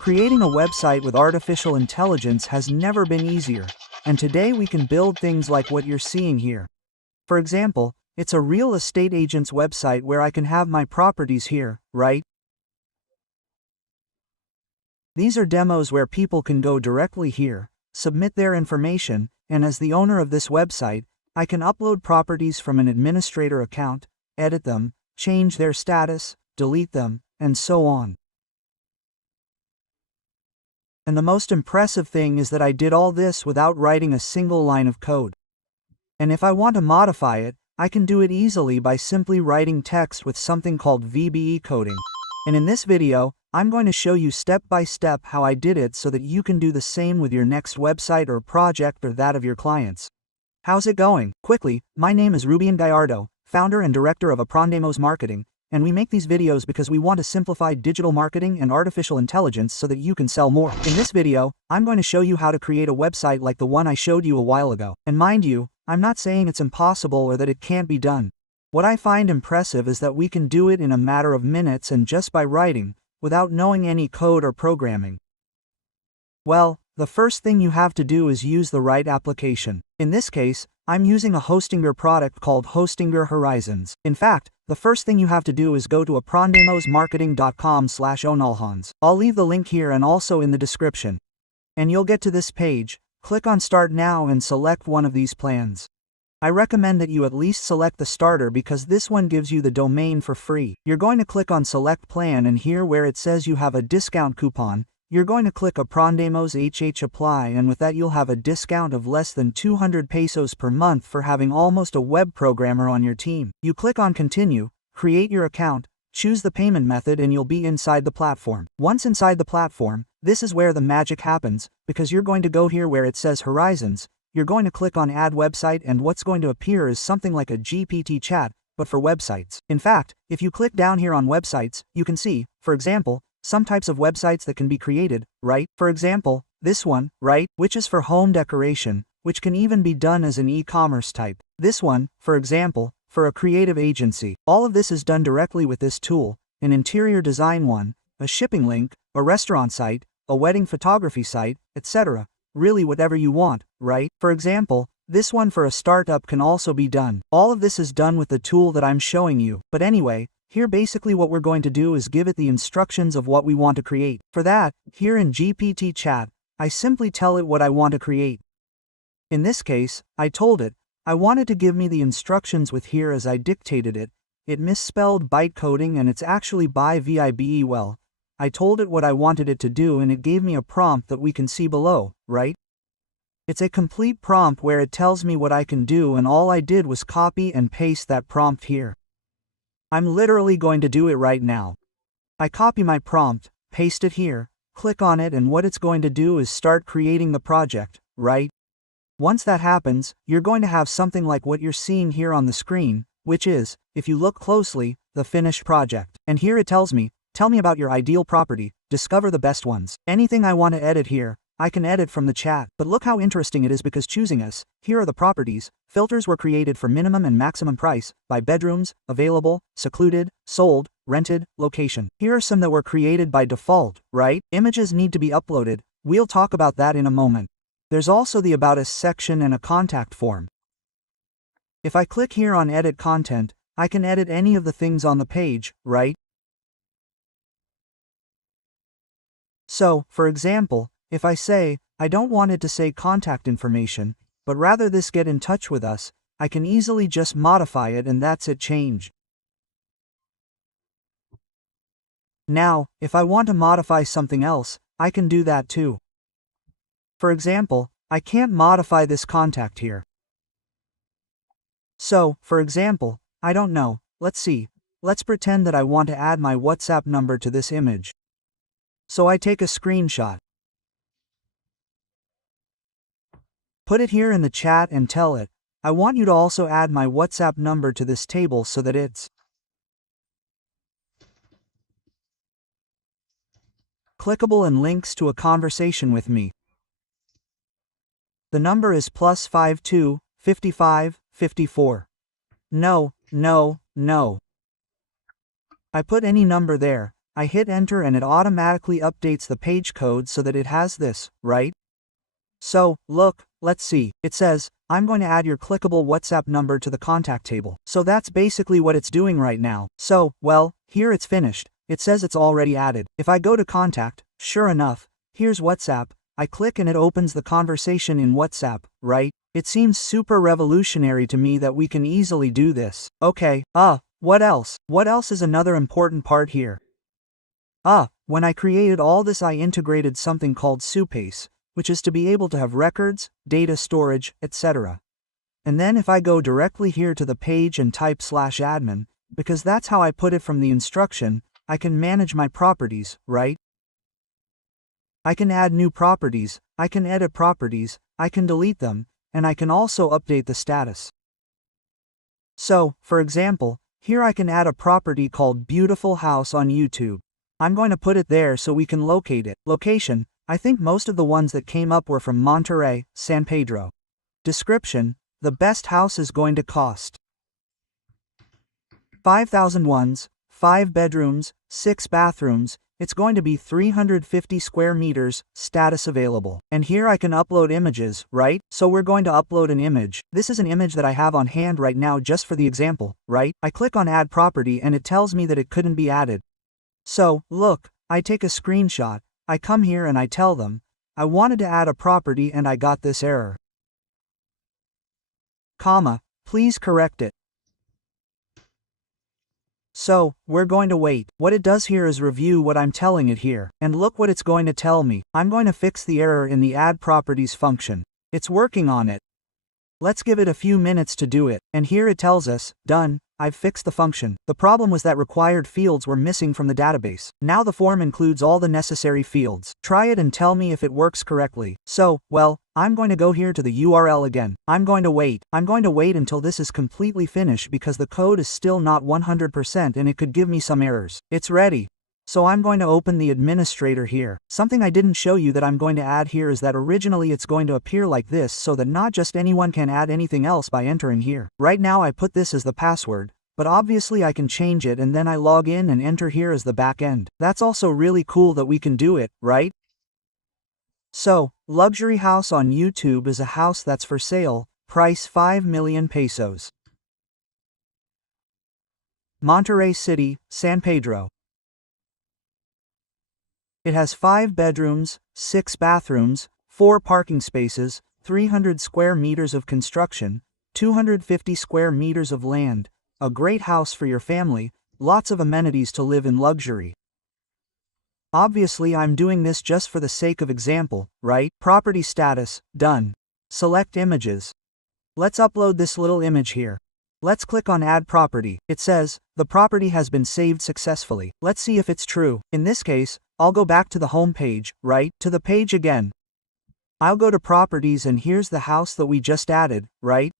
Creating a website with artificial intelligence has never been easier, and today we can build things like what you're seeing here. For example, it's a real estate agent's website where I can have my properties here, right? These are demos where people can go directly here, submit their information, and as the owner of this website, I can upload properties from an administrator account, edit them, change their status, delete them, and so on. And the most impressive thing is that I did all this without writing a single line of code. And if I want to modify it, I can do it easily by simply writing text with something called VBE coding. And in this video, I'm going to show you step by step how I did it so that you can do the same with your next website or project or that of your clients. How's it going? Quickly, my name is Rubian Gallardo, founder and director of Aprendemos Marketing, and we make these videos because we want to simplify digital marketing and artificial intelligence so that you can sell more. In this video, I'm going to show you how to create a website like the one I showed you a while ago. And mind you, I'm not saying it's impossible or that it can't be done. What I find impressive is that we can do it in a matter of minutes and just by writing, without knowing any code or programming. Well, the first thing you have to do is use the right application. In this case, I'm using a Hostinger product called Hostinger Horizons. In fact, the first thing you have to do is go to aprendemosmarketing.com/onalhans. I'll leave the link here and also in the description. And you'll get to this page, click on Start Now and select one of these plans. I recommend that you at least select the starter because this one gives you the domain for free. You're going to click on Select Plan and here where it says you have a discount coupon, you're going to click Aprendemos Apply and with that you'll have a discount of less than 200 pesos per month for having almost a web programmer on your team. You click on Continue, create your account, choose the payment method and you'll be inside the platform. Once inside the platform, this is where the magic happens, because you're going to go here where it says Horizons, you're going to click on Add Website and what's going to appear is something like a GPT chat, but for websites. In fact, if you click down here on websites, you can see, for example, some types of websites that can be created, right? For example, this one, right, which is for home decoration, which can even be done as an e-commerce type. This one, for example, for a creative agency. All of this is done directly with this tool, an interior design one, a shipping link, a restaurant site, a wedding photography site, etc. Really whatever you want, right? For example, this one for a startup can also be done. All of this is done with the tool that I'm showing you. But anyway, here basically what we're going to do is give it the instructions of what we want to create. For that, here in GPT chat, I simply tell it what I want to create. In this case, I told it, I wanted to give me the instructions with here as I dictated it. It misspelled bytecoding and it's actually by VIBE. Well, I told it what I wanted it to do and it gave me a prompt that we can see below, right? It's a complete prompt where it tells me what I can do and all I did was copy and paste that prompt here. I'm literally going to do it right now. I copy my prompt, paste it here, click on it and what it's going to do is start creating the project, right? Once that happens, you're going to have something like what you're seeing here on the screen, which is, if you look closely, the finished project. And here it tells me, tell me about your ideal property, discover the best ones. Anything I want to edit here, I can edit from the chat. But look how interesting it is because choosing us, here are the properties, filters were created for minimum and maximum price, by bedrooms, available, secluded, sold, rented, location. Here are some that were created by default, right? Images need to be uploaded, we'll talk about that in a moment. There's also the About Us section and a contact form. If I click here on Edit Content, I can edit any of the things on the page, right? So, for example, if I say, I don't want it to say contact information, but rather this get in touch with us, I can easily just modify it and that's it changed. Now, if I want to modify something else, I can do that too. For example, I can't modify this contact here. So, for example, I don't know, let's see, let's pretend that I want to add my WhatsApp number to this image. So I take a screenshot. Put it here in the chat and tell it, I want you to also add my WhatsApp number to this table so that it's clickable and links to a conversation with me. The number is +52 55 54. No, no, no. I put any number there. I hit enter and it automatically updates the page code so that it has this, right? So, look, let's see. It says, I'm going to add your clickable WhatsApp number to the contact table. So that's basically what it's doing right now. So, well, here it's finished. It says it's already added. If I go to contact, sure enough, here's WhatsApp. I click and it opens the conversation in WhatsApp, right? It seems super revolutionary to me that we can easily do this. Okay, what else? What else is another important part here? When I created all this I integrated something called Supase, which is to be able to have records, data storage, etc. And then if I go directly here to the page and type /admin, because that's how I put it from the instruction, I can manage my properties, right? I can add new properties, I can edit properties, I can delete them, and I can also update the status. So, for example, here I can add a property called Beautiful House on YouTube. I'm going to put it there so we can locate it. Location, I think most of the ones that came up were from Monterrey, San Pedro. Description, the best house is going to cost 5,000 ones, 5 bedrooms, 6 bathrooms, it's going to be 350 square meters, status available. And here I can upload images, right? So we're going to upload an image. This is an image that I have on hand right now just for the example, right? I click on add property and it tells me that it couldn't be added. So, look, I take a screenshot, I come here and I tell them, I wanted to add a property and I got this error. Please correct it. So, we're going to wait. What it does here is review what I'm telling it here. And look what it's going to tell me. I'm going to fix the error in the add properties function. It's working on it. Let's give it a few minutes to do it. And here it tells us, done. I've fixed the function. The problem was that required fields were missing from the database. Now the form includes all the necessary fields. Try it and tell me if it works correctly. So, well, I'm going to go here to the URL again. I'm going to wait. I'm going to wait until this is completely finished because the code is still not 100% and it could give me some errors. It's ready. So I'm going to open the administrator here. Something I didn't show you that I'm going to add here is that originally it's going to appear like this so that not just anyone can add anything else by entering here. Right now I put this as the password, but obviously I can change it and then I log in and enter here as the backend. That's also really cool that we can do it, right? So, luxury house on YouTube is a house that's for sale, price 5 million pesos. Monterrey City, San Pedro. It has 5 bedrooms, 6 bathrooms, 4 parking spaces, 300 square meters of construction, 250 square meters of land, a great house for your family, lots of amenities to live in luxury. Obviously I'm doing this just for the sake of example, right? Property status, done. Select images. Let's upload this little image here. Let's click on add property. It says, the property has been saved successfully. Let's see if it's true. In this case, I'll go back to the home page, right? To the page again. I'll go to properties and here's the house that we just added, right?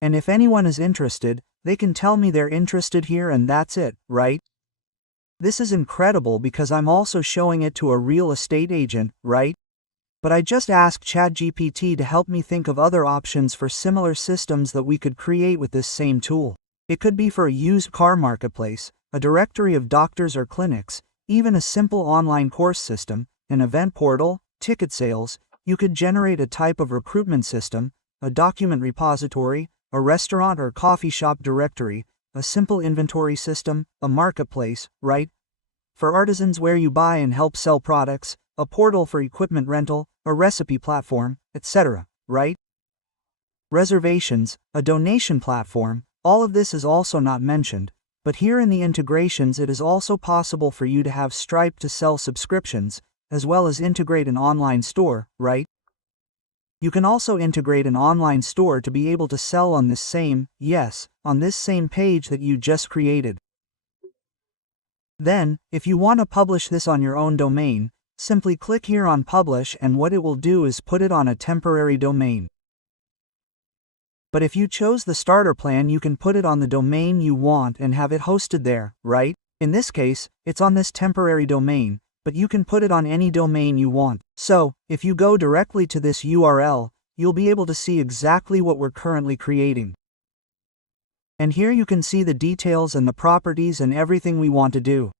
And if anyone is interested, they can tell me they're interested here and that's it, right? This is incredible because I'm also showing it to a real estate agent, right? But I just asked ChatGPT to help me think of other options for similar systems that we could create with this same tool. It could be for a used car marketplace, a directory of doctors or clinics, even a simple online course system, an event portal, ticket sales. You could generate a type of recruitment system, a document repository, a restaurant or coffee shop directory, a simple inventory system, a marketplace, right? For artisans where you buy and help sell products, a portal for equipment rental, a recipe platform, etc., right? Reservations, a donation platform, all of this is also not mentioned, but here in the integrations it is also possible for you to have Stripe to sell subscriptions, as well as integrate an online store, right? You can also integrate an online store to be able to sell on this same, on this same page that you just created. Then, if you want to publish this on your own domain, simply click here on Publish and what it will do is put it on a temporary domain. But if you chose the starter plan you can put it on the domain you want and have it hosted there, right? In this case, it's on this temporary domain, but you can put it on any domain you want. So, if you go directly to this URL, you'll be able to see exactly what we're currently creating. And here you can see the details and the properties and everything we want to do.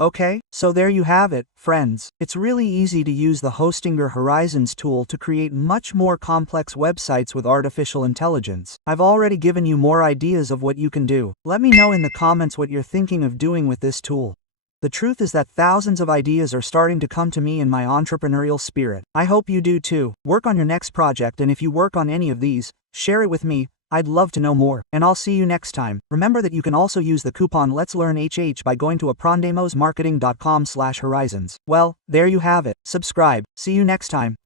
Okay, so there you have it, friends. It's really easy to use the Hosting Your Horizons tool to create much more complex websites with artificial intelligence. I've already given you more ideas of what you can do. Let me know in the comments what you're thinking of doing with this tool. The truth is that thousands of ideas are starting to come to me in my entrepreneurial spirit. I hope you do too. Work on your next project, and if you work on any of these, share it with me. I'd love to know more, and I'll see you next time. Remember that you can also use the coupon Let's Learn HH by going to aprendemosmarketing.com/horizons. Well, there you have it. Subscribe. See you next time.